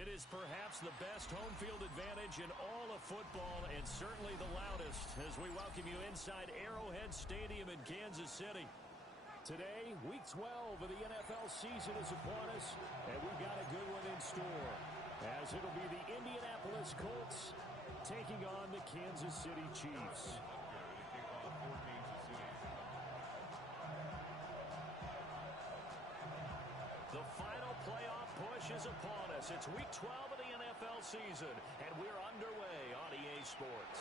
It is perhaps the best home field advantage in all of football and certainly the loudest as we welcome you inside Arrowhead Stadium in Kansas City. Today, Week 12 of the NFL season is upon us, and we've got a good one in store, as it'll be the Indianapolis Colts taking on the Kansas City Chiefs. The final playoff push is upon us. It's Week 12 of the NFL season, and we're underway on EA Sports.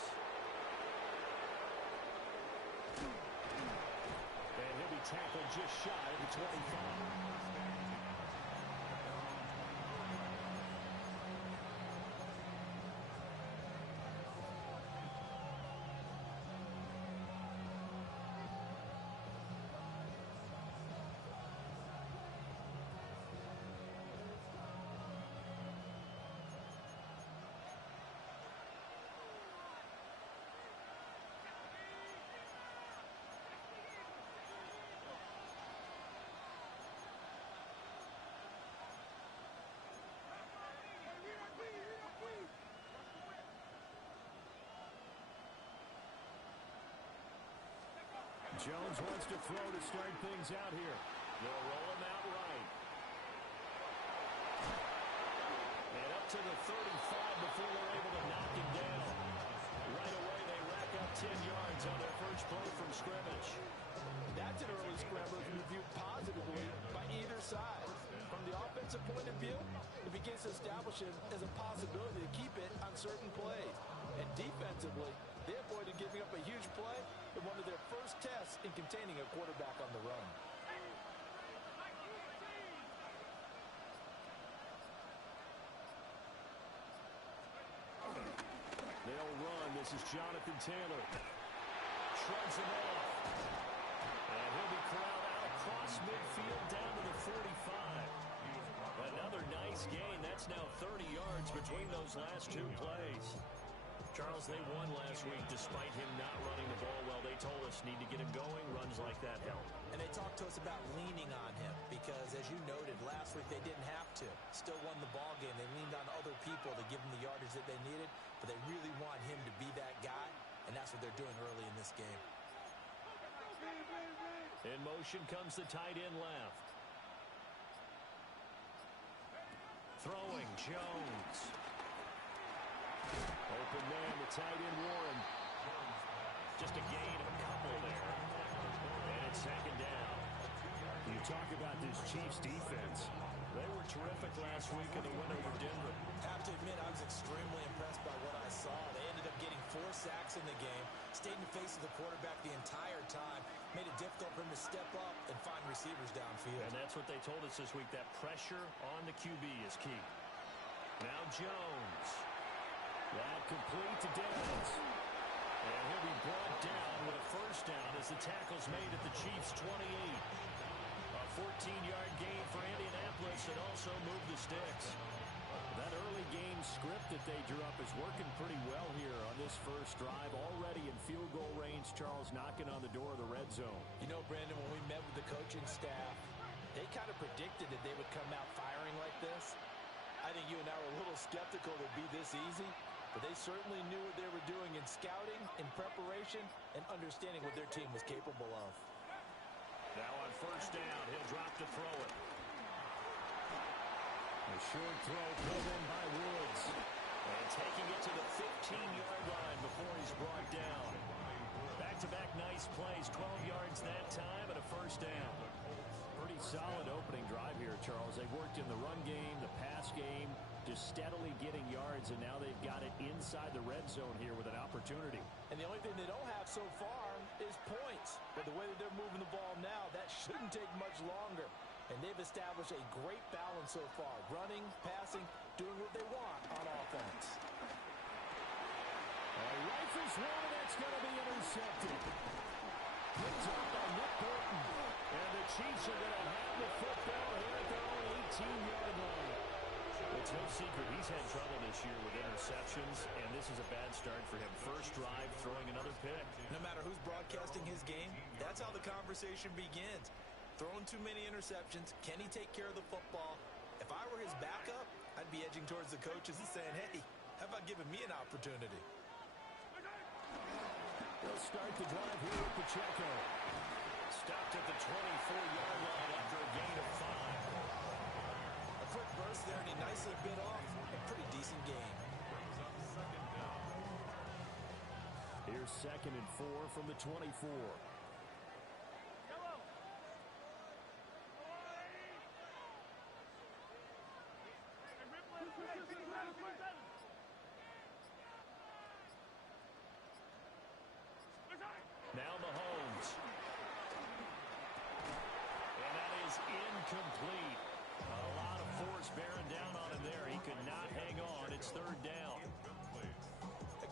And he'll be tackled just shy of the 25. Jones wants to throw to start things out here. They'll roll him out right. And up to the 35 before they're able to knock him down. Right away, they rack up 10 yards on their first play from scrimmage. That's an early scramble to be viewed positively by either side. From the offensive point of view, it begins to establish it as a possibility to keep it on certain plays. And defensively, they avoided giving up a huge play in one of their first tests in containing a quarterback on the run. They'll run. This is Jonathan Taylor. Shrugs him off. And he'll be corralled out across midfield down to the 45. Another nice gain. That's now 30 yards between those last two plays. Charles, they won last week despite him not running the ball well. They told us need to get him going. Runs like that help. And they talked to us about leaning on him because, as you noted, last week they didn't have to. Still won the ball game. They leaned on other people to give them the yardage that they needed, but they really want him to be that guy, and that's what they're doing early in this game. In motion comes the tight end left. Throwing, Jones. Open man, the tight end Warren. Just a gain of a couple there. And it's second down. You talk about this Chiefs defense. They were terrific last week in the win over Denver. I have to admit, I was extremely impressed by what I saw. They ended up getting 4 sacks in the game, stayed in the face of the quarterback the entire time, made it difficult for him to step up and find receivers downfield. And that's what they told us this week, that pressure on the QB is key. Now Jones. That complete to Downs. And he'll be brought down with a first down as the tackle's made at the Chiefs' 28. A 14-yard gain for Indianapolis and also moved the sticks. That early game script that they drew up is working pretty well here on this first drive. Already in field goal range, Charles knocking on the door of the red zone. You know, Brandon, when we met with the coaching staff, they kind of predicted that they would come out firing like this. I think you and I were a little skeptical it would be this easy. But they certainly knew what they were doing in scouting, in preparation, and understanding what their team was capable of. Now on first down, he'll drop to throw it. A short throw pulled in by Woods. And taking it to the 15-yard line before he's brought down. Back-to-back nice plays, 12 yards that time, and a first down. Pretty solid opening drive here, Charles. They've worked in the run game, the pass game, just steadily getting yards, and now they've got it inside the red zone here with an opportunity. And the only thing they don't have so far is points. But the way that they're moving the ball now, that shouldn't take much longer. And they've established a great balance so far. Running, passing, doing what they want on offense. Rifles one, and that's going to be intercepted. Picked up by Nick Bolton. And the Chiefs are going to have the football here at their own 18-yard line. It's no secret he's had trouble this year with interceptions, and this is a bad start for him. First drive, throwing another pick. No matter who's broadcasting his game, that's how the conversation begins. Throwing too many interceptions. Can he take care of the football? If I were his backup, I'd be edging towards the coaches and saying, hey, how about giving me an opportunity? They'll start the drive here with Pacheco. Stopped at the 24-yard line after a gain of 5. A quick burst there, and he nicely bit off a pretty decent game. Here's 2nd and 4 from the 24. Now Mahomes. And that is incomplete. A lot of force bearing down on him there. He could not hang on. It's 3rd down.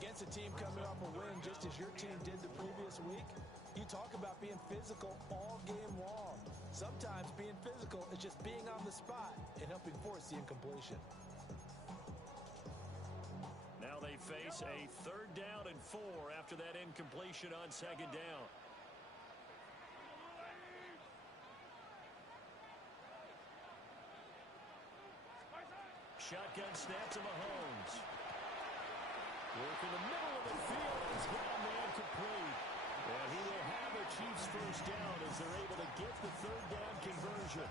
Against a team coming off a win just as your team did the previous week, you talk about being physical all game long. Sometimes being physical is just being on the spot and helping force the incompletion. Now they face a 3rd down and 4 after that incompletion on 2nd down. Shotgun snap to Mahomes. Work in the middle of the field. He's down man complete. And he will have a Chiefs 1st down as they're able to get the 3rd down conversion.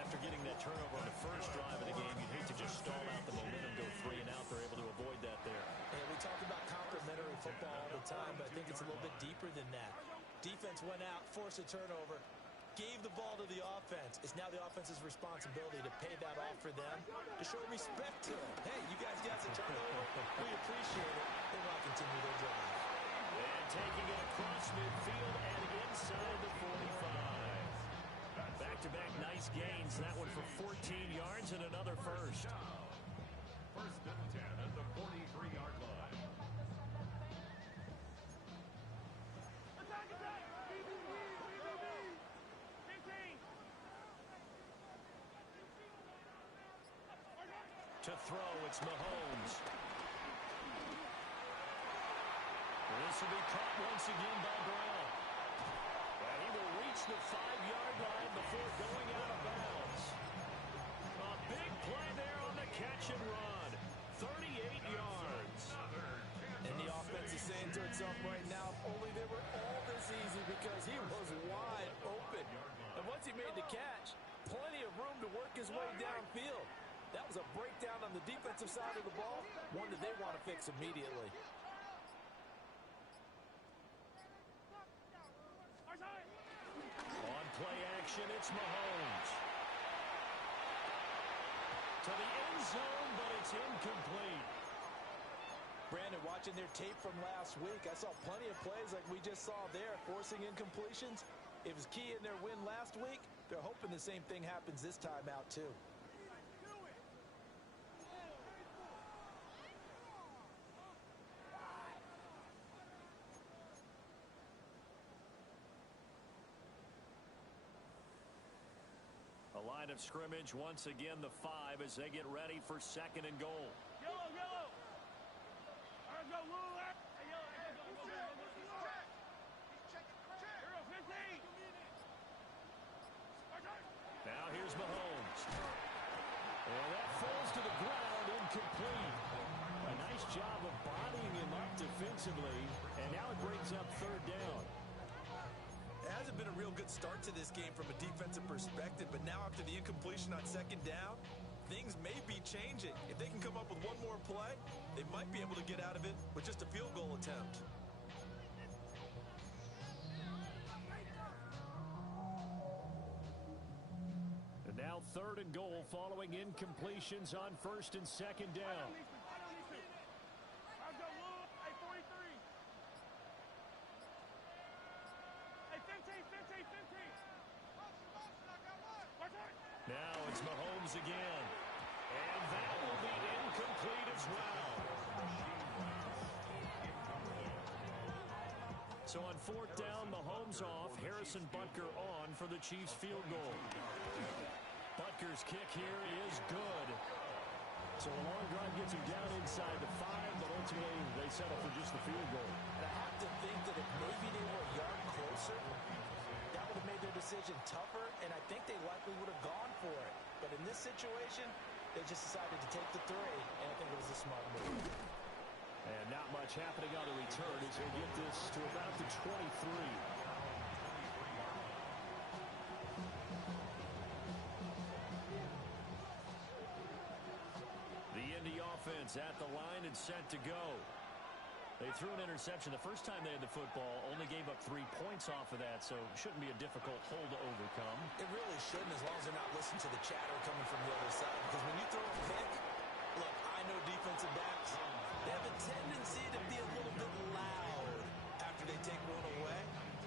After getting that turnover on the first drive of the game, you'd hate to just stall out the momentum, go 3 and out. They're able to avoid that there. And we talk about complementary football all the time, but I think it's a little bit deeper than that. Defense went out, forced a turnover, gave the ball to the offense. It's now the offense's responsibility to pay that off for them, to show respect to them. Hey, you guys got a turnover. We appreciate it. They want to continue their drive. And taking it across midfield and inside the 45. Back-to-back nice gains. That one for 14 yards and another first. 1st and 10 at the 43-yard line. To throw, it's Mahomes. This will be caught once again by Brown. And he will reach the 5-yard line before going out of bounds. A big play there on the catch and run. 38 yards. And the offense is saying to itself right now, if only they were all this easy, because he was wide open. And once he made the catch, plenty of room to work his way downfield. That was a breakdown on the defensive side of the ball, one that they want to fix immediately. On play action, it's Mahomes. To the end zone, but it's incomplete. Brandon, watching their tape from last week, I saw plenty of plays like we just saw there, forcing incompletions. It was key in their win last week. They're hoping the same thing happens this time out, too. A line of scrimmage once again, the 5 as they get ready for 2nd and goal. Yellow, yellow. All right, go, Lou. Hey, yellow, hey, go. Hero 15. Now here's Mahomes. And that falls to the ground, incomplete. A nice job of bodying him up defensively, and now it brings up 3rd down. It hasn't been a real good start to this game from a defensive perspective, but now after the incompletion on 2nd down, things may be changing. If they can come up with one more play, they might be able to get out of it with just a field goal attempt. And now 3rd and goal following incompletions on 1st and 2nd down. Now it's Mahomes again. And that will be incomplete as well. So on 4th down, Mahomes off. Harrison Butker on for the Chiefs field goal. Butker's kick here is good. So a long drive gets him down inside the 5, but ultimately they settle for just the field goal. And I have to think that if maybe they were a yard closer, that would have made their decision tougher, and I think they likely would have gone for it. But in this situation, they just decided to take the three, and I think it was a smart move. And not much happening on the return as they get this to about the 23. The Indy offense at the line and set to go. They threw an interception the first time they had the football, only gave up 3 points off of that, so it shouldn't be a difficult hole to overcome. It really shouldn't, as long as they're not listening to the chatter coming from the other side. Because when you throw a pick, look, I know defensive backs, they have a tendency to be a little bit loud after they take one away,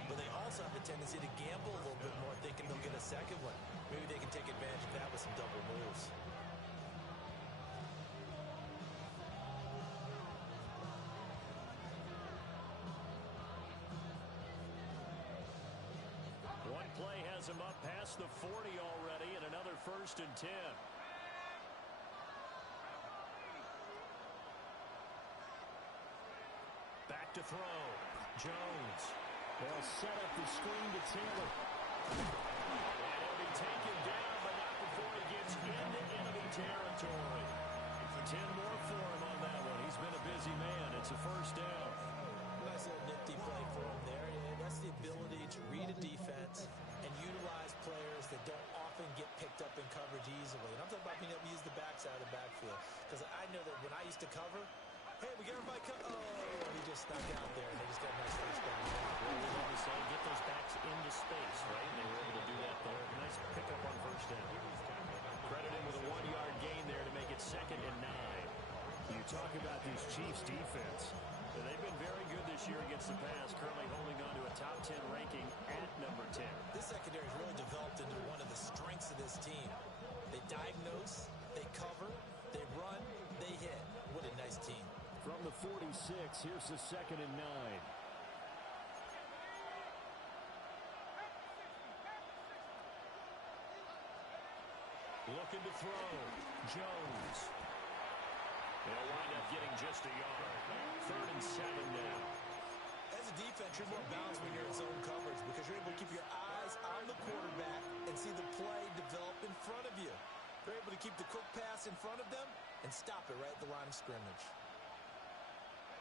but they also have a tendency to gamble a little bit more, thinking they'll get a second one. Maybe they can take advantage of that with some double moves. Play has him up past the 40 already, and another 1st and 10. Back to throw. Jones. They'll set up the screen to Taylor. And he'll be taken down, but not before he gets into enemy territory. 10 more for him on that one. He's been a busy man. It's a 1st down. Nice little nifty play for him there. That's the ability to read a defense and utilize players that don't often get picked up in coverage easily. And I'm talking about being able to use the backside of the backfield. Because I know that when I used to cover, hey, we got everybody he just stuck out there, and they just got a nice 1st down. Well, we always say get those backs into space, right? And they were able to do that there. Nice pickup on 1st down. Credited with a 1-yard gain there to make it 2nd and 9. You talk about this Chiefs defense. They've been very good this year against the pass, currently holding on to a top 10 ranking at number 10. This secondary has really developed into one of the strengths of this team. They diagnose, they cover, they run, they hit. What a nice team. From the 46, here's the 2nd and 9. Looking to throw. Jones. They'll wind up getting just a yard. 3rd and 7 now. As a defense, you're more balanced when you're in zone coverage because you're able to keep your eyes on the quarterback and see the play develop in front of you. They're able to keep the quick pass in front of them and stop it right at the line of scrimmage.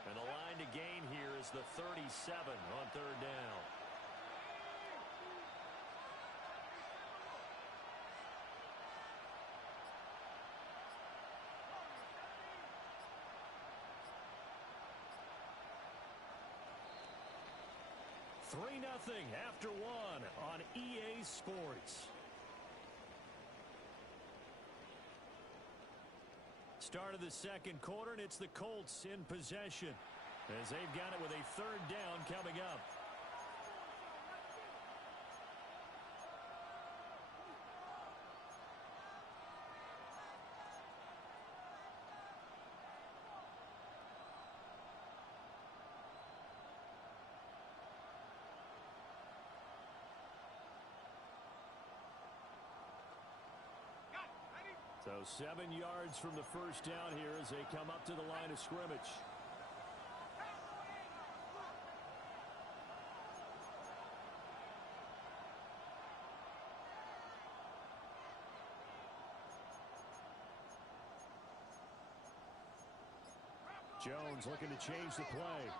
And the line to gain here is the 37 on 3rd down. Three 0 after 1 on EA Sports. Start of the 2nd quarter, and it's the Colts in possession as they've got it with a 3rd down coming up. So 7 yards from the 1st down here as they come up to the line of scrimmage. Jones looking to change the play.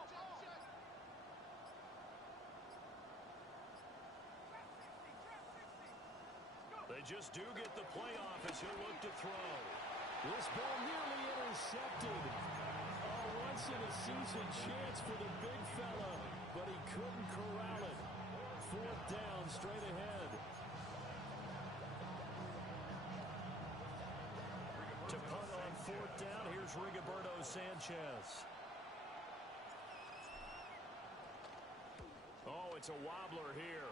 They just do get the playoff as he'll look to throw. This ball nearly intercepted. A once-in-a-season chance for the big fella, but he couldn't corral it. 4th down, straight ahead. To punt on 4th down, here's Rigoberto Sanchez. Oh, it's a wobbler here.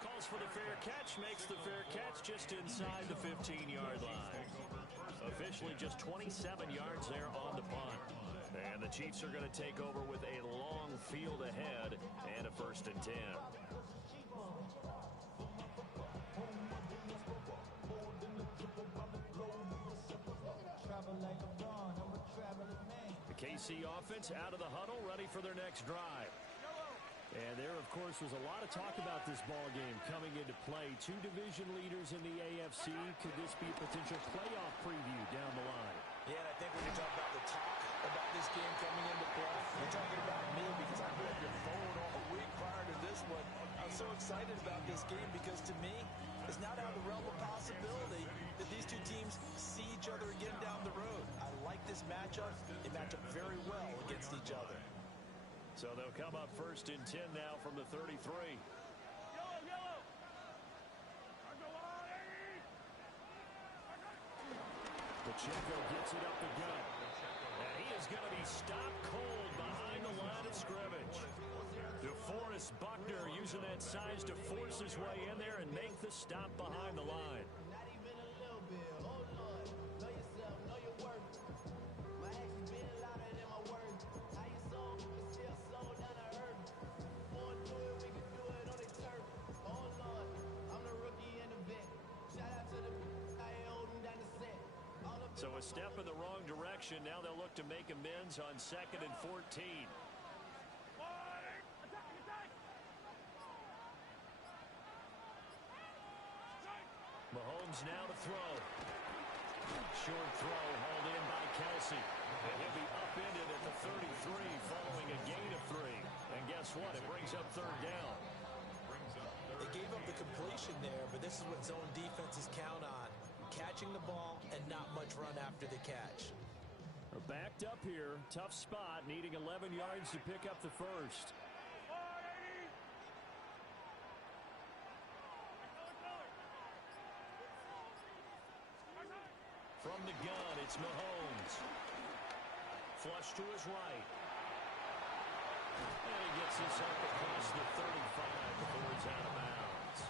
Calls for the fair catch, makes the fair catch just inside the 15-yard line. Officially just 27 yards there on the punt. And the Chiefs are going to take over with a long field ahead and a 1st and 10. The KC offense out of the huddle, ready for their next drive. And there, of course, was a lot of talk about this ball game coming into play. Two division leaders in the AFC. Could this be a potential playoff preview down the line? Yeah, and I think when you talk about the talk about this game coming into play, you're talking about me because I read your phone all week prior to this one. I'm so excited about this game because to me, it's not out of the realm of possibility that these two teams see each other again down the road. I like this matchup. They match up very well against each other. So they'll come up 1st and 10 now from the 33. Yellow, yellow. I go on, Eddie. Pacheco gets it up the gut. And he is going to be stopped cold behind the line of scrimmage. DeForest Buckner using that size to force his way in there and make the stop behind the line. Not even a little bit. Oh, Lord. Know yourself. Know your worth. My actions been louder than my words. How you sold, but still sold down to earth. Born to it, we can do it on the turf. Oh, Lord. I'm the rookie and the vet. Shout out to the I holding down the set. So a step in the wrong direction. Now they'll look to make amends on 2nd and 14. Mahomes now to throw. Short throw hauled in by Kelsey. And he'll be upended at the 33 following a gain of 3. And guess what? It brings up 3rd down. They gave up the completion there, but this is what zone defenses count on. Catching the ball and not much run after the catch. We're backed up here. Tough spot. Needing 11 yards to pick up the first. From the gun, it's Mahomes. Flush to his right. And he gets this up across the 35 before it's out of bounds.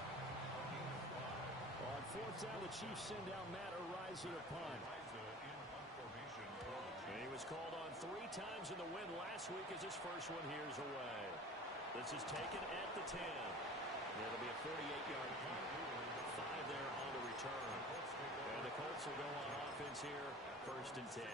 On 4th down, the Chiefs send out Matt Araiza to punt. And he was called on 3 times in the win last week as his first one here's away. This is taken at the 10. It'll be a 48-yard punt. 5 there on the return. And the Colts will go on offense here, 1st and 10.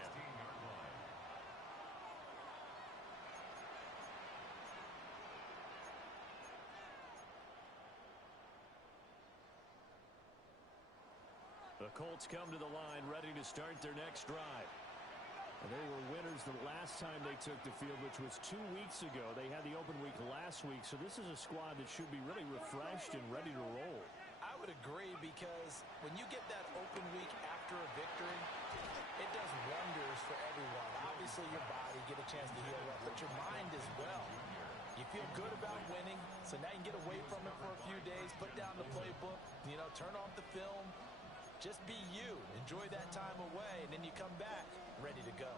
The Colts come to the line ready to start their next drive. And they were winners the last time they took the field, which was 2 weeks ago. They had the open week last week, so this is a squad that should be really refreshed and ready to roll. I would agree because when you get that open week after a victory, it does wonders for everyone. Obviously, your body get a chance to heal up, but your mind as well. You feel good about winning, so now you can get away from it for a few days, put down the playbook, turn off the film. Just be you. Enjoy that time away, and then you come back ready to go.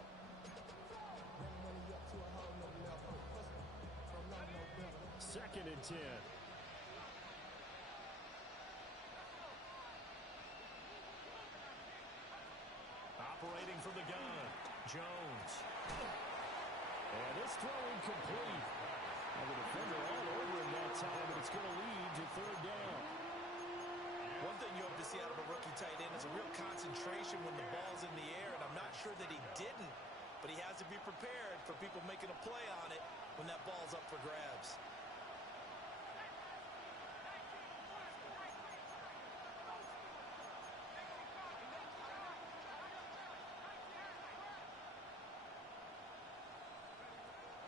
2nd and 10. Operating from the gun, Jones. And this throw incomplete. And the defender all over him that time, but it's going to lead to 3rd down. One thing you hope to see out of a rookie tight end is a real concentration when the ball's in the air, and I'm not sure that he didn't, but he has to be prepared for people making a play on it when that ball's up for grabs.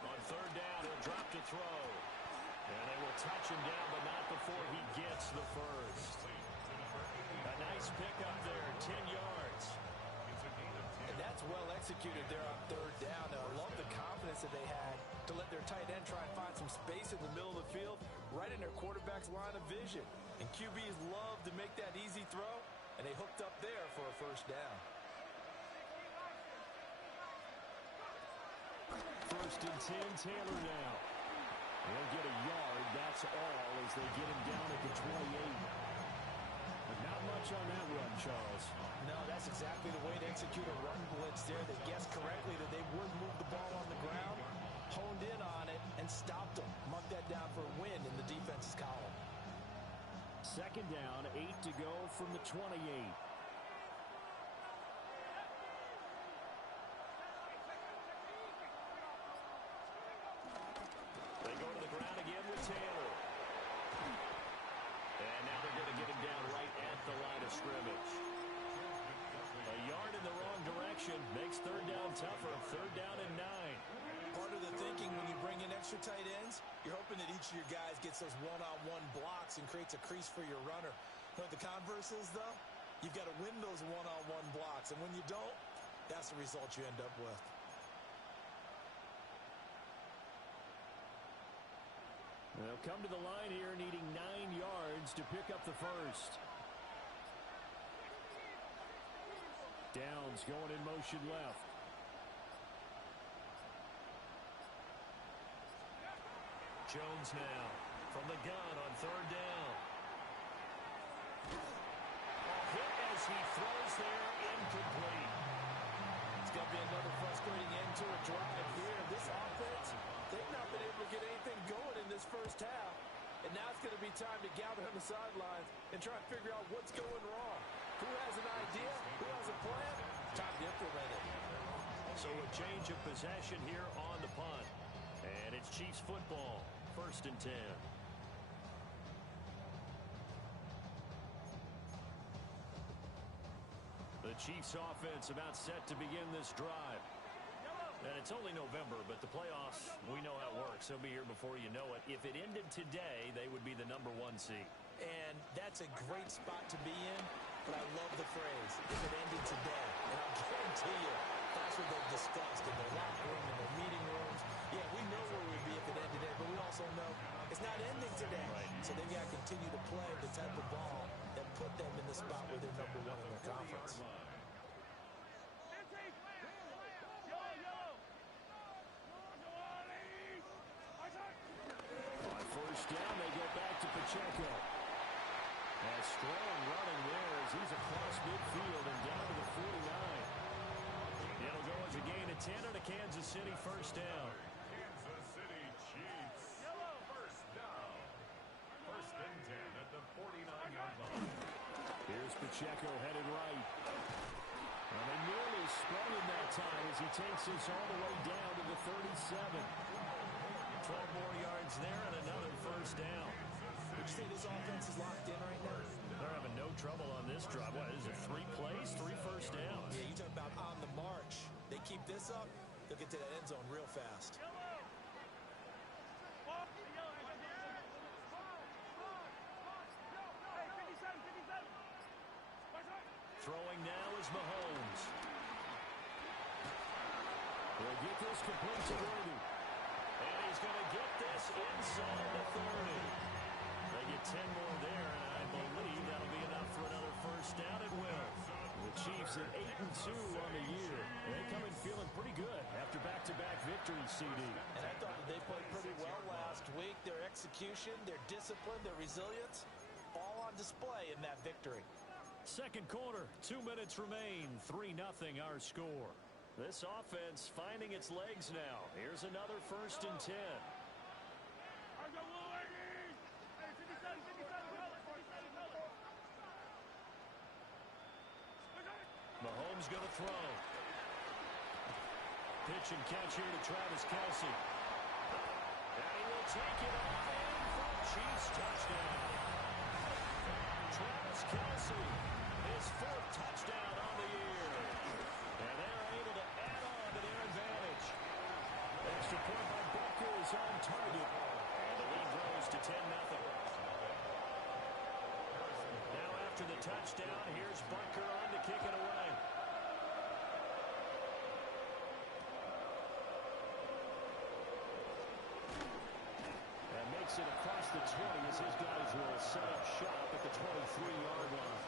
On 3rd down, he'll drop to throw. And they will touch him down, but not before he gets the first. A nice pickup there, 10 yards. And that's well executed there on 3rd down. Now, I love the confidence that they had to let their tight end try and find some space in the middle of the field, right in their quarterback's line of vision. And QBs love to make that easy throw, and they hooked up there for a 1st down. 1st and 10, Taylor now. He'll get a yard, that's all, as they get him down at the 28. But not much on that run, Charles. No, that's exactly the way to execute a run blitz there. They guessed correctly that they would move the ball on the ground, honed in on it, and stopped them. Mark that down for a win in the defense's column. 2nd down, 8 to go from the 28. They go to the ground again with Taylor. And now they're going to get him down right at the line of scrimmage. A yard in the wrong direction makes third down tougher. Third down and 9. Part of the thinking when you bring in extra tight ends, you're hoping that each of your guys gets those one-on-one blocks and creates a crease for your runner. You know what the converse is, though? You've got to win those one-on-one blocks, and when you don't, that's the result you end up with. They'll come to the line here needing 9 yards to pick up the first. Downs going in motion left. Jones now from the gun on third down. A hit as he throws there, incomplete. It's going to be another frustrating end to a drive here. This offense, they've not been able to get anything going in this first half. And now it's going to be time to gather on the sidelines and try and figure out what's going wrong. Who has an idea? Who has a plan? Time to implement it. So a change of possession here on the punt. And it's Chiefs football. First and 10. The Chiefs offense about set to begin this drive. And it's only November, but the playoffs, we know how it works. They'll be here before you know it. If it ended today, they would be the number 1 seed. And that's a great spot to be in, but I love the phrase, if it ended today. And I'll guarantee you, that's what they've discussed in their locker room, in their meeting rooms. Yeah, we know where we'd be if it ended today, but we also know it's not ending today. Right. So they've got to continue to play the type of ball that put them in the spot where they're number 1 in their conference. On first down, they go back to Pacheco. A strong running there as he's across midfield and down to the 49. It'll go as a gain of 10 on a Kansas City first down. Kansas City Chiefs. First down. First and 10 at the 49-yard line. Here's Pacheco headed right. And they nearly sprung him that time as he takes us all the way down to the 37. 12 more yards there and another first down. Would you say this offense is locked in right now? They're having no trouble on this drive. What is it, 3 plays, 3 first downs? Yeah, you talk about on the march. They keep this up, they'll get to that end zone real fast. Throwing now is Mahomes. He'll get this complete to Brady. And he's going to get this inside the 30. They get 10 more there, and I believe that'll be enough for another first down. It will. The Chiefs at 8-2 on the year. And they come in feeling pretty good after back-to-back victories, CD. And I thought that they played pretty well last week. Their execution, their discipline, their resilience, all on display in that victory. Second quarter, 2 minutes remain. 3-0 our score. This offense finding its legs now. Here's another first and 10. Mahomes going to throw. Pitch and catch here to Travis Kelce. And he will take it off and for Chiefs touchdown. Travis Kelce, his 4th touchdown on the year. And they're able to add on to their advantage. Extra point by Butker is on target. And the lead grows to 10-0. Now after the touchdown, here's Butker on to kick it away. And makes it across the 20 as his guys will set up shop at the 23-yard line.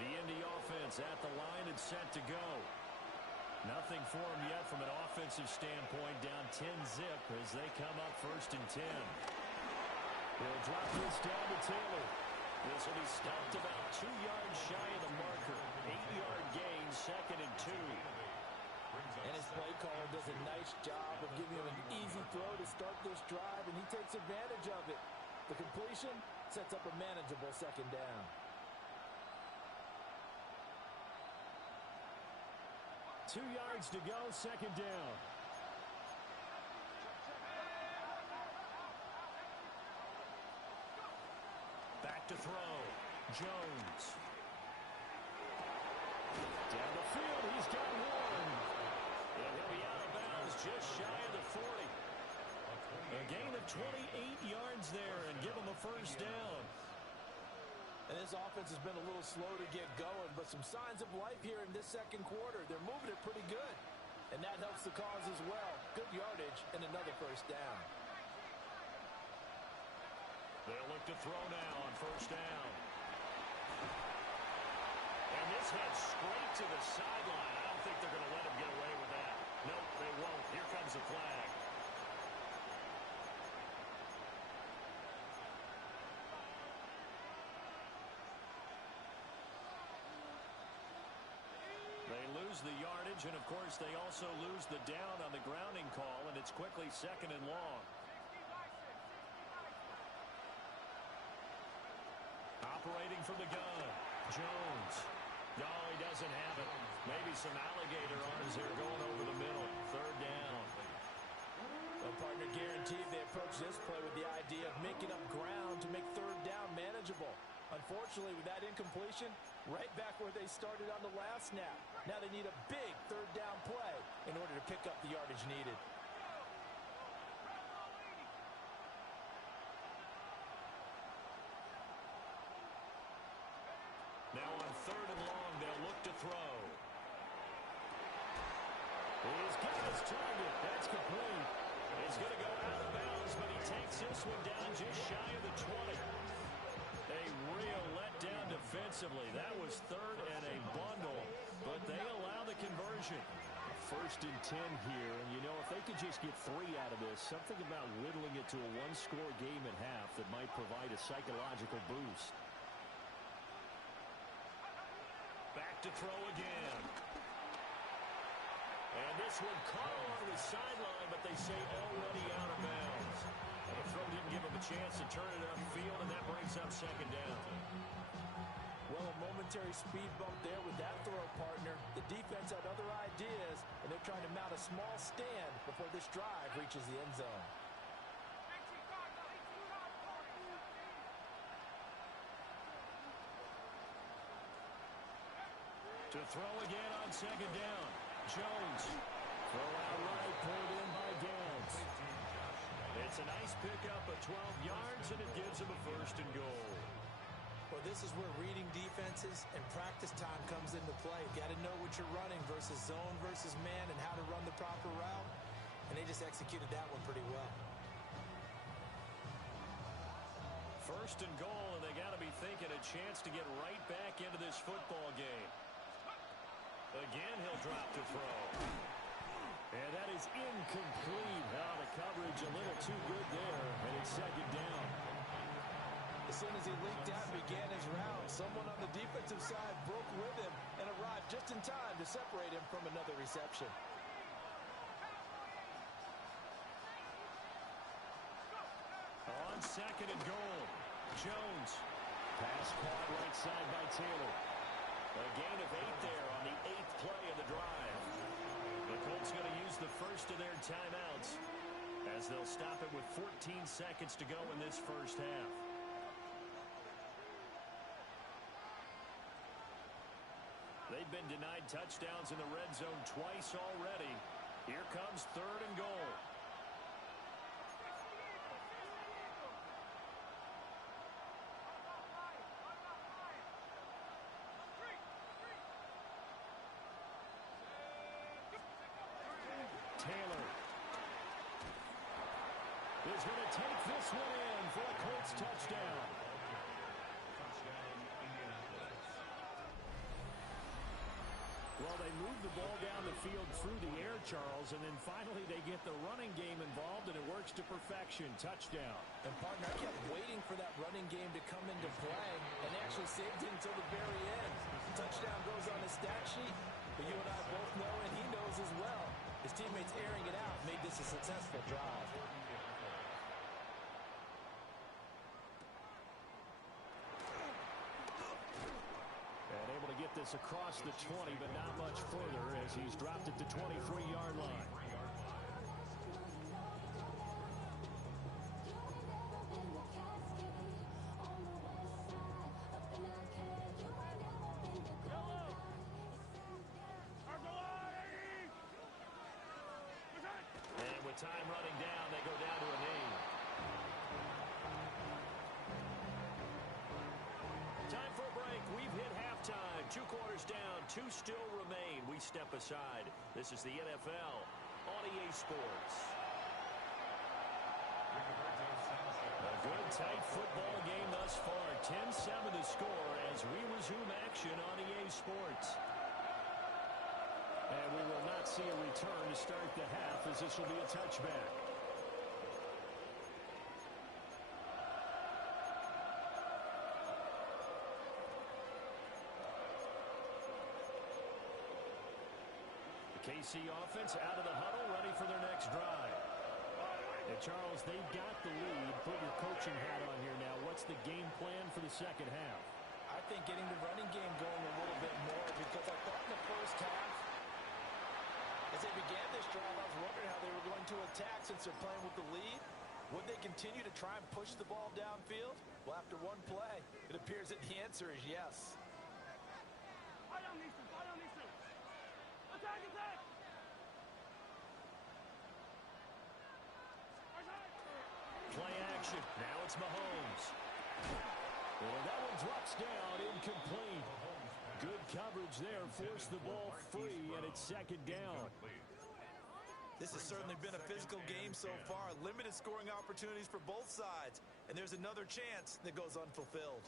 The Indy offense at the line and set to go. Nothing for them yet from an offensive standpoint. Down 10-zip as they come up first and 10. They'll drop this down to Taylor. This will be stopped about 2 yards shy of the marker. 8-yard gain, 2nd and 2. And his play caller does a nice job of giving him an easy throw to start this drive, and he takes advantage of it. The completion sets up a manageable second down. 2 yards to go, second down. Back to throw. Jones. Down the field, he's got one. And he'll be out of bounds just shy of the 40. A gain of 28 yards there and give him a first down. And this offense has been a little slow to get going, but some signs of life here in this second quarter. They're moving it pretty good, and that helps the cause as well. Good yardage and another first down. They'll look to throw now on first down. And this heads straight to the sideline. I don't think they're going to let him get away with that. Nope, they won't. Here comes the flag. They lose the yardage, and of course they also lose the down on the grounding call, and it's quickly second and long. Operating from the gun, Jones. No, he doesn't have it. Maybe some alligator arms there going over the middle. Third down. Well, partner, guaranteed they approach this play with the idea of making up ground to make third down manageable. Unfortunately, with that incompletion, right back where they started on the last snap. Now they need a big third down play in order to pick up the yardage needed. Now on third and long, they'll look to throw. He's got his target. That's complete. He's going to go out of bounds, but he takes this one down just shy of the 20. A real letdown defensively. That was third and a bundle, but they allow the conversion. First and 10 here, and you know, if they could just get 3 out of this, something about whittling it to a one-score game at half that might provide a psychological boost. Back to throw again. And this one caught along the sideline, but they say already out of bounds. And the throw didn't give him a chance to turn it upfield, and that brings up second down. Well, a momentary speed bump there with that throw, partner. The defense had other ideas, and they're trying to mount a small stand before this drive reaches the end zone. To throw again on second down. Jones. Throw out right, pulled in by Dance. It's a nice pickup of 12 yards, and it gives him a first and goal. Well, this is where reading defenses and practice time comes into play. Got to know what you're running versus zone versus man and how to run the proper route. And they just executed that one pretty well. First and goal, and they got to be thinking a chance to get right back into this football game. Again, he'll drop to throw. And that is incomplete. Now the coverage a little too good there, and it's second down. As soon as he leaked out and began his route, someone on the defensive side broke with him and arrived just in time to separate him from another reception. On second and goal, Jones. Pass caught right side by Taylor. A gain of 8 there on the 8th play of the drive. The Colts going to use the first of their timeouts as they'll stop it with 14 seconds to go in this first half. They've been denied touchdowns in the red zone twice already. Here comes third and goal. Taylor is going to take this one in for a Colts touchdown. Well, they move the ball down the field through the air, Charles, and then finally they get the running game involved, and it works to perfection. Touchdown. And, partner, I kept waiting for that running game to come into play, and they actually saved it until the very end. Touchdown goes on the stat sheet, but you and I both know, and he knows as well, his teammates airing it out made this a successful drive. And able to get this across the 20, but not much further as he's dropped it to 23-yard line. And with time running down, they go down to a knee. Time for a break. We've hit halftime. 2 quarters down. 2 still remain. We step aside. This is the NFL on EA Sports. A good, tight football game thus far. 10-7 the score as we resume action on EA Sports. And we will not see a return to start the half as this will be a touchback. The KC offense out of the huddle, ready for their next drive. And Charles, they've got the lead. Put your coaching hat on here now. What's the game plan for the second half? I think getting the running game going a little bit more because I thought in the first half, as they began this drive, I was wondering how they were going to attack since they're playing with the lead. Would they continue to try and push the ball downfield? Well, after one play, it appears that the answer is yes. Attack, attack! Play action. Now it's Mahomes. And that one drops down, incomplete. Good coverage there, forced the ball free, and it's second down. This has certainly been a physical game so far. Limited scoring opportunities for both sides. And there's another chance that goes unfulfilled.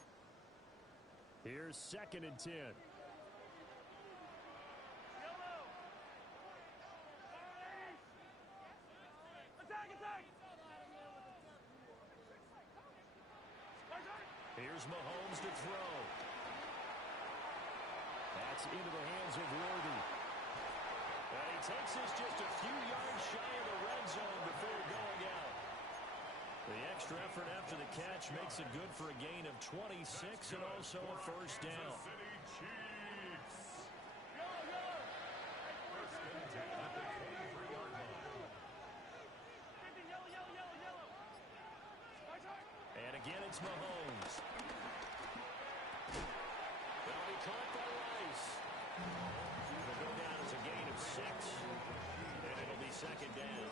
Here's 2nd and 10. Attack, attack! Here's Mahomes to throw. That's into the hands of Worthy. And he takes this just a few yards shy of the red zone before going out. The extra effort after the catch makes it good for a gain of 26 and also a first down. Kansas City Chiefs. First and 10 at the 23-yard line. And again, it's Mahomes. That'll be caught by Rice. It'll go down as a gain of 6, and it'll be second down.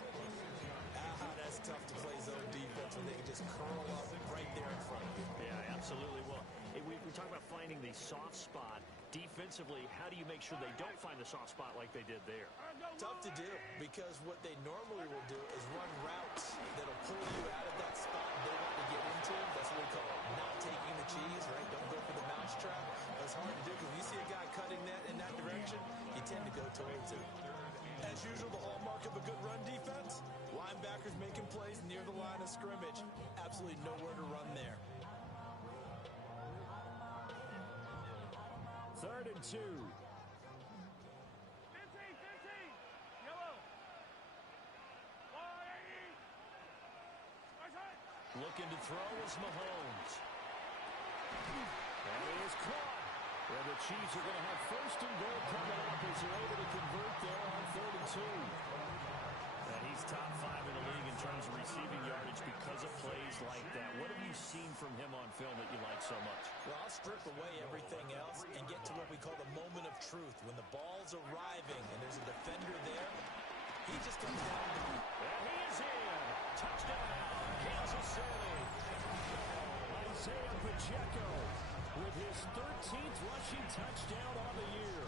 That's tough to play zone defense when they can just curl up right there in front of you. Yeah, absolutely. Well, we talk about finding the soft spot. Defensively, how do you make sure they don't find the soft spot like they did there? Tough to do because what they normally will do is run routes that'll pull you out of that spot they want to get into. That's what we call not taking the cheese, right? Don't go for the mousetrap. That's hard to do because you see a guy cutting that in that direction, you tend to go towards it. As usual, the hallmark of a good run defense, linebackers making plays near the line of scrimmage. Absolutely nowhere to run there. 3rd and 2. 15, 15. Yellow. 180. Looking to throw is Mahomes. And he is caught. And the Chiefs are going to have 1st and goal coming up as they're able to convert there on 3rd and 2. And he's top 5 in the league in terms of receiving yardage because of plays like that. What have you seen from him on film that you like so much? Well, I'll strip away everything else and get to what we call the moment of truth. When the ball's arriving and there's a defender there, he just comes down to the... And he is in. Touchdown, Kansas City. Isaiah Pacheco with his 13th rushing touchdown on the year.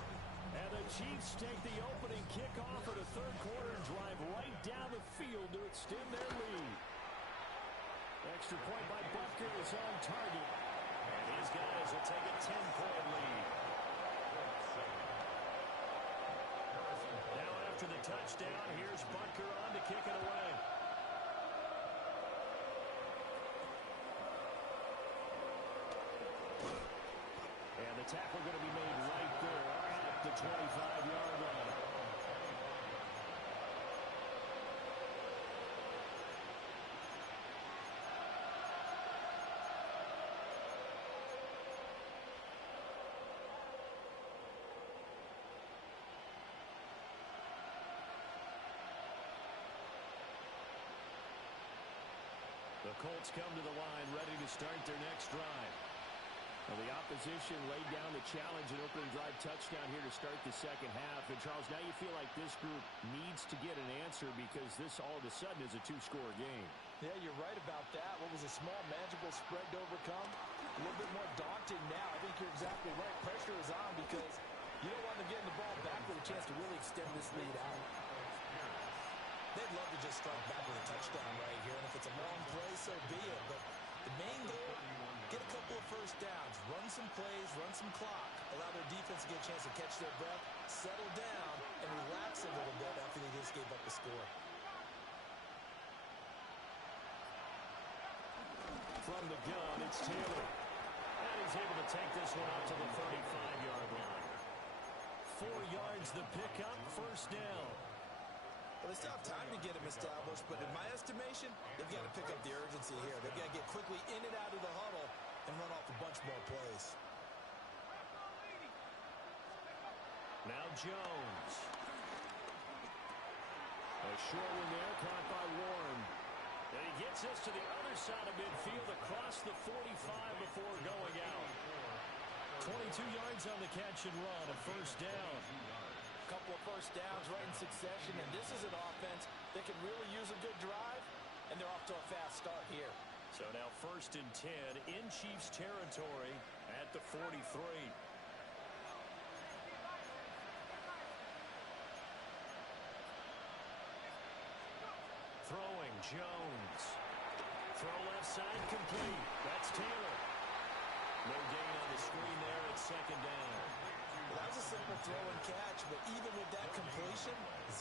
And the Chiefs take the opening kickoff of the 3rd quarter and drive right down the field to extend their lead. Extra point by Butker is on target. And his guys will take a 10-point lead. Now after the touchdown, here's Butker on to kick it away. And the tackle going to be made right there at the 25-yard line. Colts come to the line, ready to start their next drive. Well, the opposition laid down the challenge and opening drive touchdown here to start the second half. And, Charles, now you feel like this group needs to get an answer because this all of a sudden is a two-score game. Yeah, you're right about that. What was a small, manageable spread to overcome? A little bit more daunting now. I think you're exactly right. Pressure is on because you don't want them getting the ball back with a chance to really extend this lead out. They'd love to just strike back with a touchdown right here, and if it's a long play, so be it. But the main goal, get a couple of first downs, run some plays, run some clock, allow their defense to get a chance to catch their breath, settle down, and relax a little bit after they just gave up the score. From the gun, it's Taylor. And he's able to take this one out to the 35-yard line. 4 yards the pickup, first down. Well, they still have time to get him established, but in my estimation, they've got to pick up the urgency here. They've got to get quickly in and out of the huddle and run off a bunch more plays. Now Jones. A short one there, caught by Warren. And he gets this to the other side of midfield across the 45 before going out. 22 yards on the catch and run, a first down. Couple of first downs right in succession, and this is an offense that can really use a good drive, and they're off to a fast start here. So now 1st and 10 in Chiefs territory at the 43. Throwing, Jones. Throw left side, complete. That's Taylor. No gain on the screen there at second down. Well, that was a simple throw and catch, but even with that completion,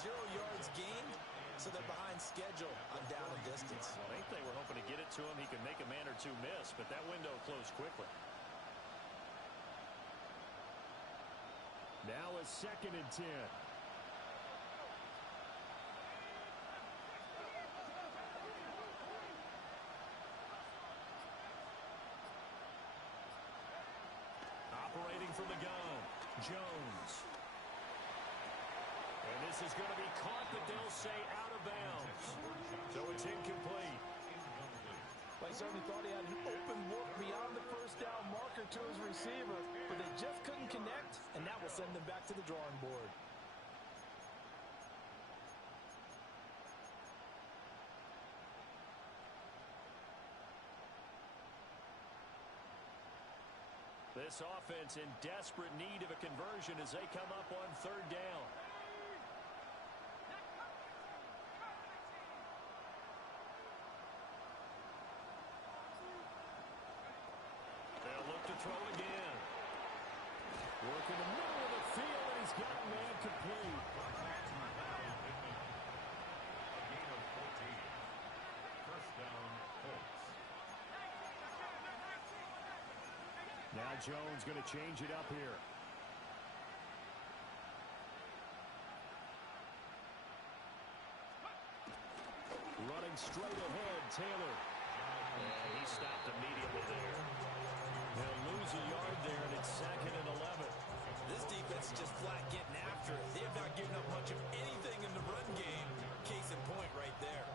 0 yards gained, so they're behind schedule on down and distance. I think they were hoping to get it to him. He could make a man or two miss, but that window closed quickly. Now a 2nd and 10. Operating from the gun, Jones. And this is going to be caught, but they'll say out of bounds. So it's incomplete. Well, he certainly thought he had an open look beyond the first down marker to his receiver, but they just couldn't connect, and that will send them back to the drawing board. This offense in desperate need of a conversion as they come up on 3rd down. They'll look to throw again. Work in the middle of the field, and he's got a man complete. A gain of 14. First down, Colts. Now Jones going to change it up here. Running straight ahead, Taylor. And he stopped immediately there. They'll lose a yard there, and it's 2nd and 11. This defense is just flat getting after it. They have not given up much of anything in the run game. Case in point right there.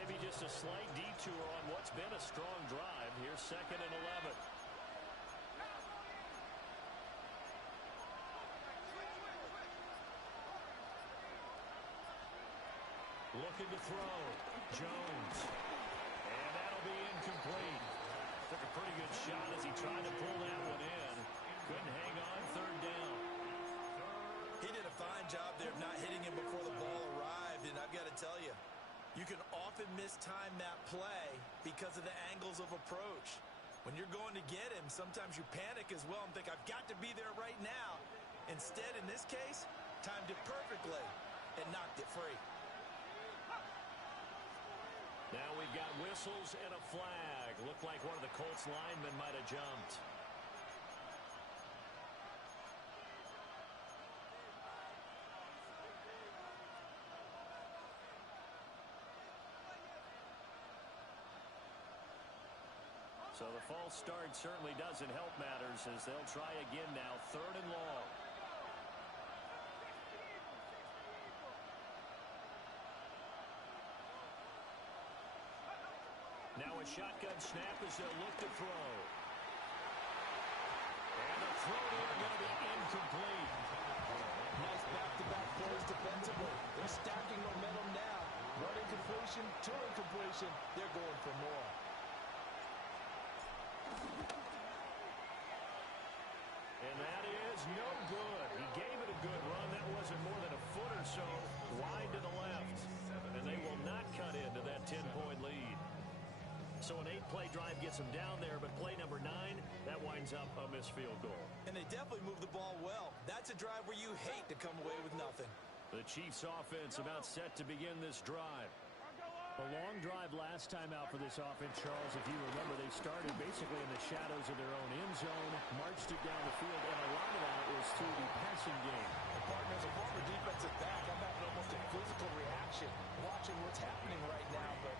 Maybe just a slight detour on what's been a strong drive. Here's 2nd and 11. Looking to throw. Jones. And that'll be incomplete. Took a pretty good shot as he tried to pull that one in. Couldn't hang on, 3rd down. He did a fine job there of not hitting him before the ball arrived, and I've got to tell you, you can often mistime that play because of the angles of approach. When you're going to get him, sometimes you panic as well and think, I've got to be there right now. Instead, in this case, timed it perfectly and knocked it free. Now we've got whistles and a flag. Looked like one of the Colts linemen might have jumped. So the false start certainly doesn't help matters as they'll try again now, 3rd and long. Now a shotgun snap as they'll look to throw. And the throw here going to be incomplete. Nice back-to-back plays defensively. They're stacking momentum now. One incompletion, two incompletion. They're going for more. And that is no good. He gave it a good run. That wasn't more than a foot or so wide to the left. And they will not cut into that 10-point lead. So an 8-play drive gets them down there, but play number 9, that winds up a missed field goal. And they definitely moved the ball well. That's a drive where you hate to come away with nothing. The Chiefs offense about set to begin this drive. A long drive last time out for this offense, Charles. If you remember, they started basically in the shadows of their own end zone, marched it down the field, and a lot of that was through the passing game. Partner, as a former defensive back, I'm having almost a physical reaction watching what's happening right now. But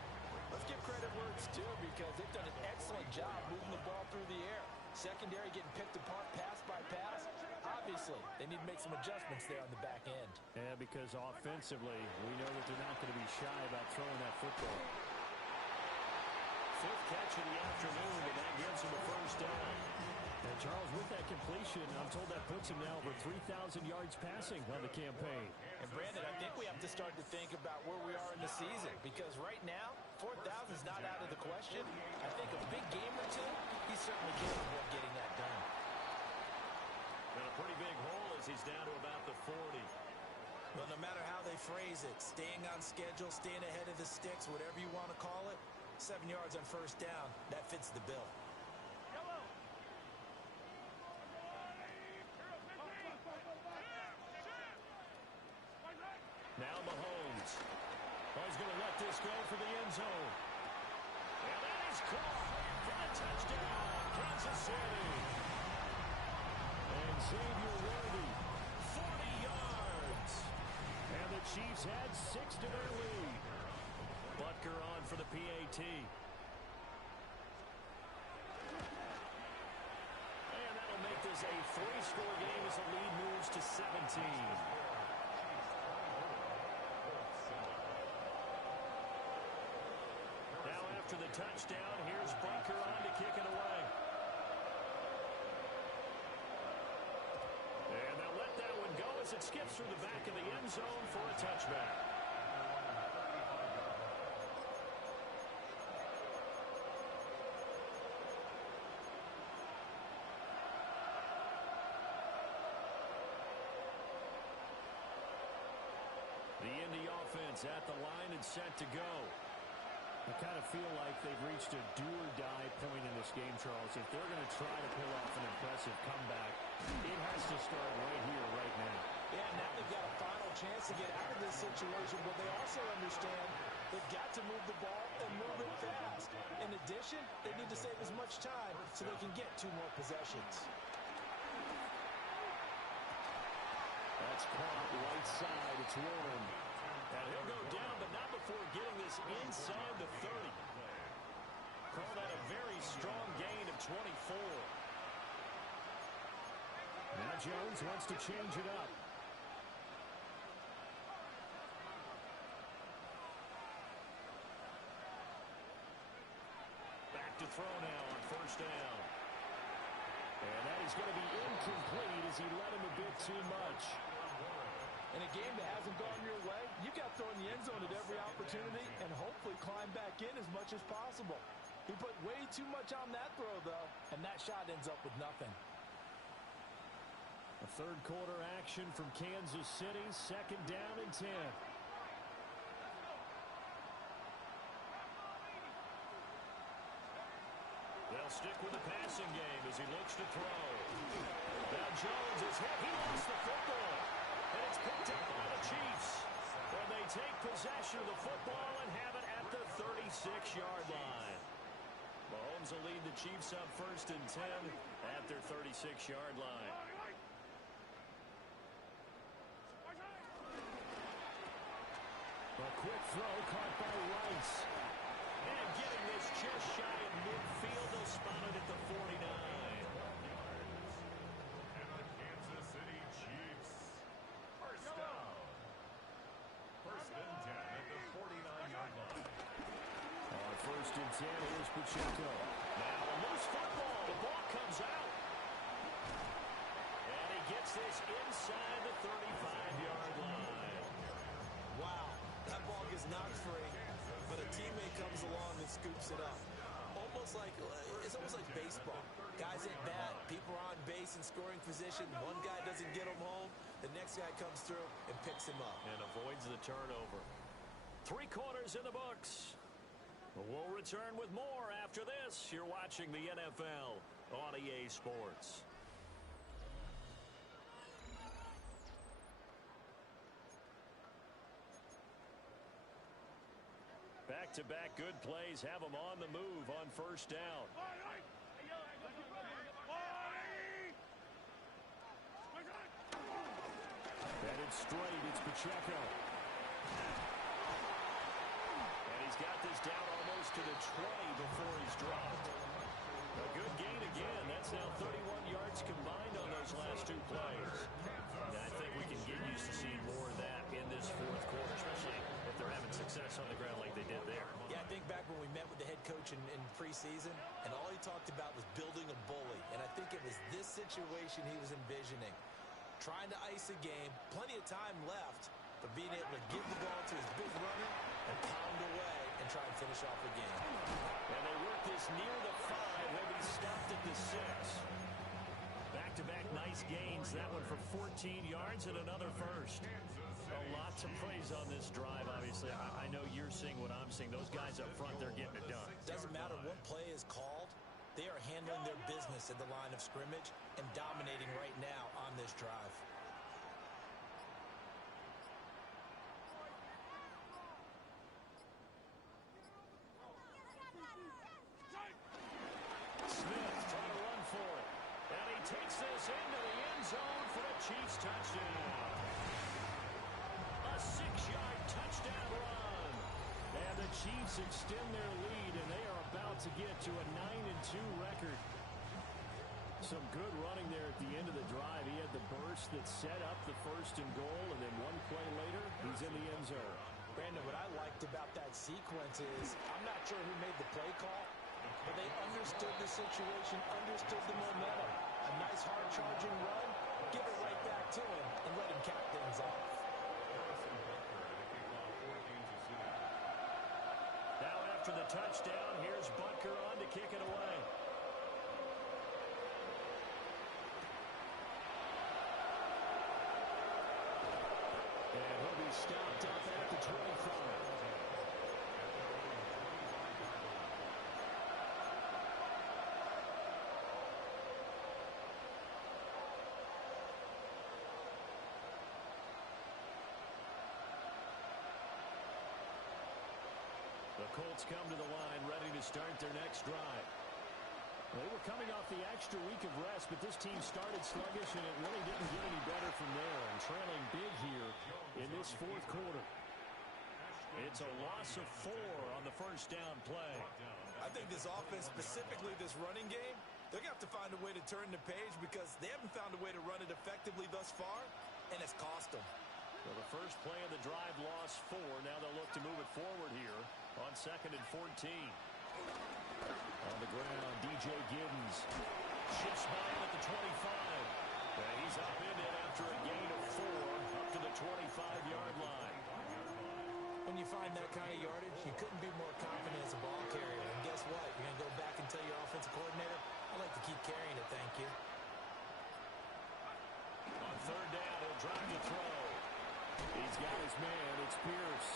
let's give credit where it's due because they've done an excellent job moving the ball through the air. Secondary getting picked apart pass by pass. Obviously, they need to make some adjustments there on the back end. Yeah, because offensively, we know that they're not going to be shy about throwing that football. 5th catch of the afternoon, and that gives him a first down. And Charles, with that completion, I'm told that puts him now over 3,000 yards passing on the campaign. And Brandon, I think we have to start to think about where we are in the season because right now, 4,000 is not out of the question. I think a big game or two, he's certainly capable of getting that done. And a pretty big hole as he's down to about the 40. Well, no matter how they phrase it, staying on schedule, staying ahead of the sticks, whatever you want to call it, 7 yards on first down, that fits the bill. Now Mahomes. Oh, he's going to let this go for the end zone. And that is caught for the touchdown, Kansas City. And Xavier Worthy, 40 yards. And the Chiefs add 6 to their lead. Butker on for the PAT. And that'll make this a 3-score game as the lead moves to 17. After the touchdown, here's Butker on to kick it away. And they'll let that one go as it skips through the back of the end zone for a touchback. The Indy offense at the line and set to go. I kind of feel like they've reached a do-or-die point in this game, Charles. If they're going to try to pull off an impressive comeback, it has to start right here, right now. Yeah, now they've got a final chance to get out of this situation, but they also understand they've got to move the ball and move it fast. In addition, they need to save as much time so they can get 2 more possessions. That's caught right side. It's Warren. And he'll go down, but not before getting this inside the 30. Call that a very strong gain of 24. Now Jones wants to change it up. Back to throw now on first down. And that is going to be incomplete as he led him a bit too much. In a game that hasn't gone your way, you got to throw in the end zone at every opportunity and hopefully climb back in as much as possible. He put way too much on that throw, though, and that shot ends up with nothing. A third quarter action from Kansas City, 2nd down and 10. They'll stick with the passing game as he looks to throw. Now Jones is hit. He lost the football. And it's picked up by the Chiefs. And they take possession of the football and have it at the 36-yard line. Mahomes will lead the Chiefs up 1st and 10 at their 36-yard line. A quick throw caught by Rice. And getting this just shy of midfield, they'll spot it at the 49. And the Kansas City Chiefs. First down. 1st and 10 at the 49-yard line. On 1st and it's in. Here's Pacheco. Now a loose football. The ball comes out. And he gets this inside the 35-yard line. Wow, that ball gets knocked free, but a teammate comes along and scoops it up. It's almost like baseball. Guys at bat, people are on base in scoring position. One guy doesn't get him home. The next guy comes through and picks him up. And avoids the turnover. 3 quarters in the books. We'll return with more after this. You're watching the NFL on EA Sports. Back-to-back good plays have them on the move on first down. Headed straight, it's Pacheco. And he's got this down almost to the 20 before he's dropped. A good gain again. That's now 31 yards combined on those last 2 plays. And I think we can get used to seeing more of that in this fourth quarter, especially if they're having success on the ground like they did there. Yeah, I think back when we met with the head coach in preseason, and all he talked about was building a bully. And I think it was this situation he was envisioning. Trying to ice a game, plenty of time left, but being able to give the ball to his big runner and pound away and try and finish off the game. And they work this near the 5. They'll be stopped at the 6. Back-to-back nice gains. That one for 14 yards and another first. A lot to praise on this drive, obviously. I know you're seeing what I'm seeing. Those guys up front, they're getting it done. Doesn't matter what play is called. They are handling their business at the line of scrimmage and dominating right now on this drive. Smith trying to run for it. And he takes this into the end zone for the Chiefs touchdown. A 6-yard touchdown run. And the Chiefs extend their lead, and they are about to get to a 9-2 record. Some good running there at the end of the drive. He had the burst that set up the 1st and goal, and then one play later, he's in the end zone. Brandon, what I liked about that sequence is I'm not sure who made the play call, but they understood the situation, understood the momentum. A nice hard-charging run, give it right back to him, and let him cap things off. Now after the touchdown, here's Butker on to kick it away. And he'll be stopped up at the 25. The Colts come to the line, ready to start their next drive. They were coming off the extra week of rest, but this team started sluggish, and it really didn't get any better from there. And trailing big here in this fourth quarter. It's a loss of 4 on the first down play. I think this offense, specifically this running game, they're going to have to find a way to turn the page because they haven't found a way to run it effectively thus far, and it's cost them. Well, the first play of the drive lost 4. Now they'll look to move it forward here on 2nd and 14. On the ground, DJ Giddens shifts by him at the 25. And he's up in it after a gain of 4 up to the 25-yard line. When you find that kind of yardage, you couldn't be more confident as a ball carrier. And guess what? You're going to go back and tell your offensive coordinator, I'd like to keep carrying it, thank you. On 3rd down, he'll drive to throw. He's got his man. It's Pierce.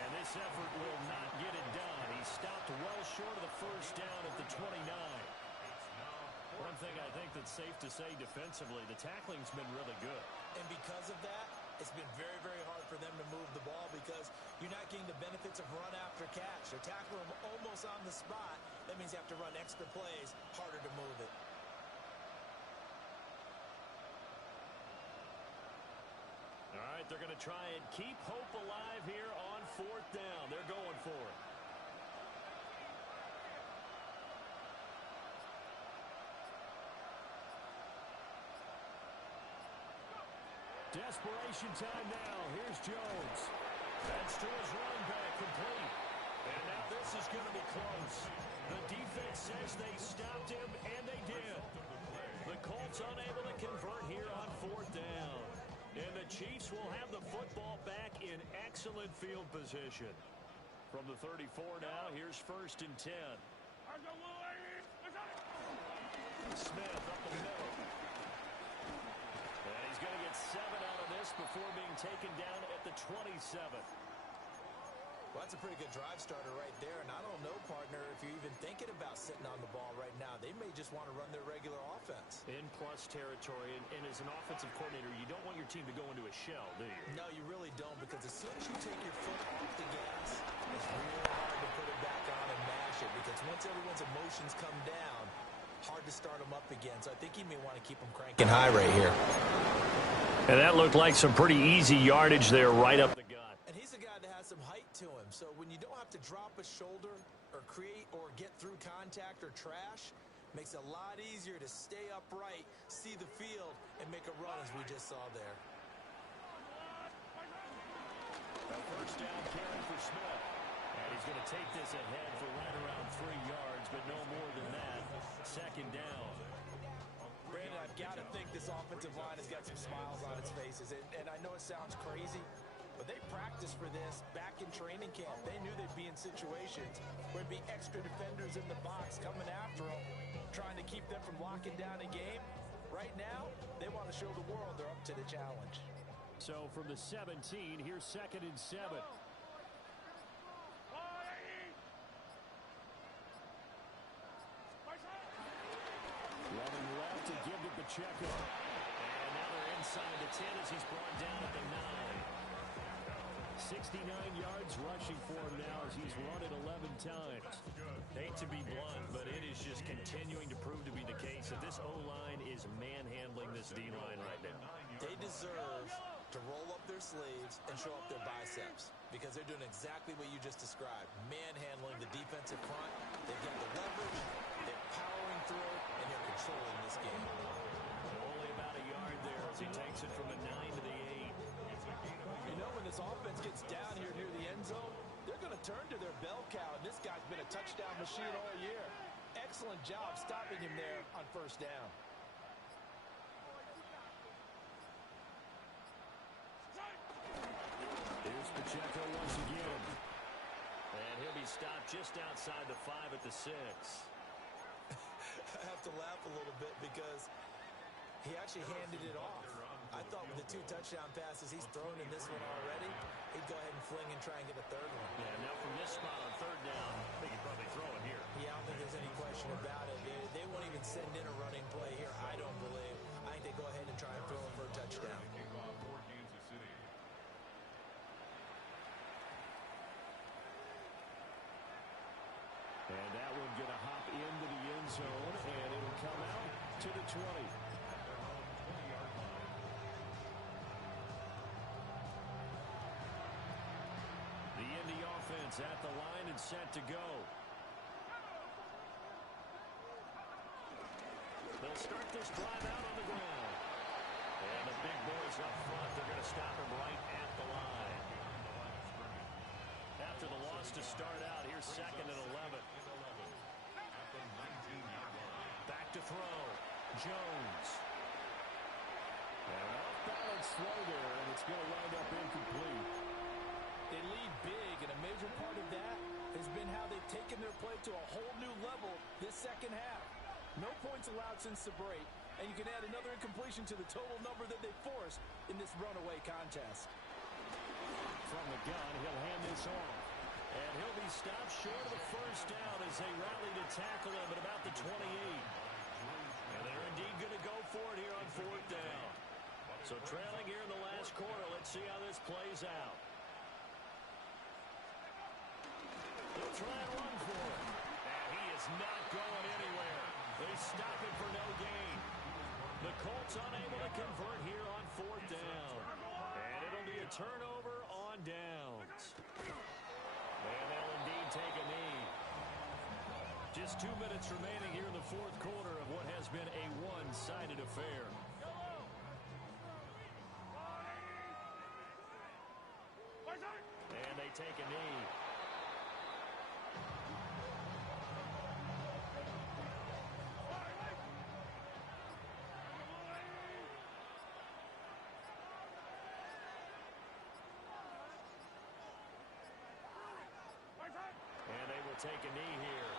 And this effort will not get it done. He stopped well short of the first down at the 29. One thing I think that's safe to say defensively, the tackling's been really good. And because of that, it's been very, very hard for them to move the ball because you're not getting the benefits of run after catch. They're tackling them almost on the spot. That means you have to run extra plays, harder to move it. All right, they're going to try and keep hope alive here on 4th down. They're going for it. Desperation time now. Here's Jones. That's to his running back, complete. And now this is going to be close. The defense says they stopped him, and they did. The Colts unable to convert here on fourth down. And the Chiefs will have the football back in excellent field position. From the 34 now, here's 1st and 10. Smith up the middle. And he's going to get 7 out of this before being taken down at the 27. Well, that's a pretty good drive starter right there. And I don't know, partner, if you're even thinking about sitting on the ball right now. They may just want to run their regular offense. In plus territory, and as an offensive coordinator, you don't want your team to go into a shell, do you? No, you really don't, because as soon as you take your foot off the gas, it's real hard to put it back on and mash it, because once everyone's emotions come down, hard to start them up again. So I think he may want to keep them cranking high right here. And that looked like some pretty easy yardage there right up the gut. And he's a guy that has some height to him. So when you don't have to drop a shoulder or create or get through contact or trash, makes it a lot easier to stay upright, see the field, and make a run as we just saw there. A first down carry for Smith. And he's going to take this ahead for right around 3 yards, but no more than that. 2nd down. Brandon, I've got to think this offensive line has got some smiles on its faces. And I know it sounds crazy, but they practiced for this back in training camp. They knew they'd be in situations where there'd be extra defenders in the box coming after them, trying to keep them from locking down a game. Right now, they want to show the world they're up to the challenge. So from the 17, here's 2nd and 7. Running left to give to Pacheco. And now they're inside the 10 as he's brought down at the 9. 69 yards rushing for him now as he's run it 11 times. Hate to be blunt, but it is just continuing to prove to be the case that this O-line is manhandling this D-line right now. They deserve to roll up their sleeves and show up their biceps, because they're doing exactly what you just described, manhandling the defensive front. They've got the leverage, they're powering through, and they're controlling this game. Only about a yard there as he takes it from the 9 to the 8. You know, when this offense gets down here near the end zone, they're going to turn to their bell cow, and this guy's been a touchdown machine all year. Excellent job stopping him there on 1st down. Here's Pacheco once again. And he'll be stopped just outside the 5 at the 6. I have to laugh a little bit because he actually handed it off. I thought with the 2 touchdown passes he's thrown in this one already, he'd go ahead and fling and try and get a 3rd one. Yeah, now from this spot on 3rd down, I think he'd probably throw it here. Yeah, I don't think there's any question about it. They won't even send in a running play here, I don't believe. I think they go ahead and try and throw him for a touchdown. And that one going to hop into the end zone, and it'll come out to the 20. The Indy offense at the line and set to go. They'll start this drive out on the ground. And the big boys up front, they're going to stop him right at the line. After the loss to start out, here's 2nd and 11. Back to throw. Jones. And off-balance throw there, and it's going to wind up incomplete. They lead big, and a major part of that has been how they've taken their play to a whole new level this 2nd half. No points allowed since the break, and you can add another incompletion to the total number that they forced in this runaway contest. From the gun, he'll hand this off. And he'll be stopped short of the 1st down as they rally to tackle him at about the 28. And they're indeed going to go for it here on 4th down. So trailing here in the last quarter, let's see how this plays out. They'll try and run for it. And he is not going anywhere. They stop him for no gain. The Colts unable to convert here on 4th down. And it'll be a turnover on downs. And they'll indeed take a knee. Just 2 minutes remaining here in the 4th quarter of what has been a one-sided affair. And they take a knee. take a knee here.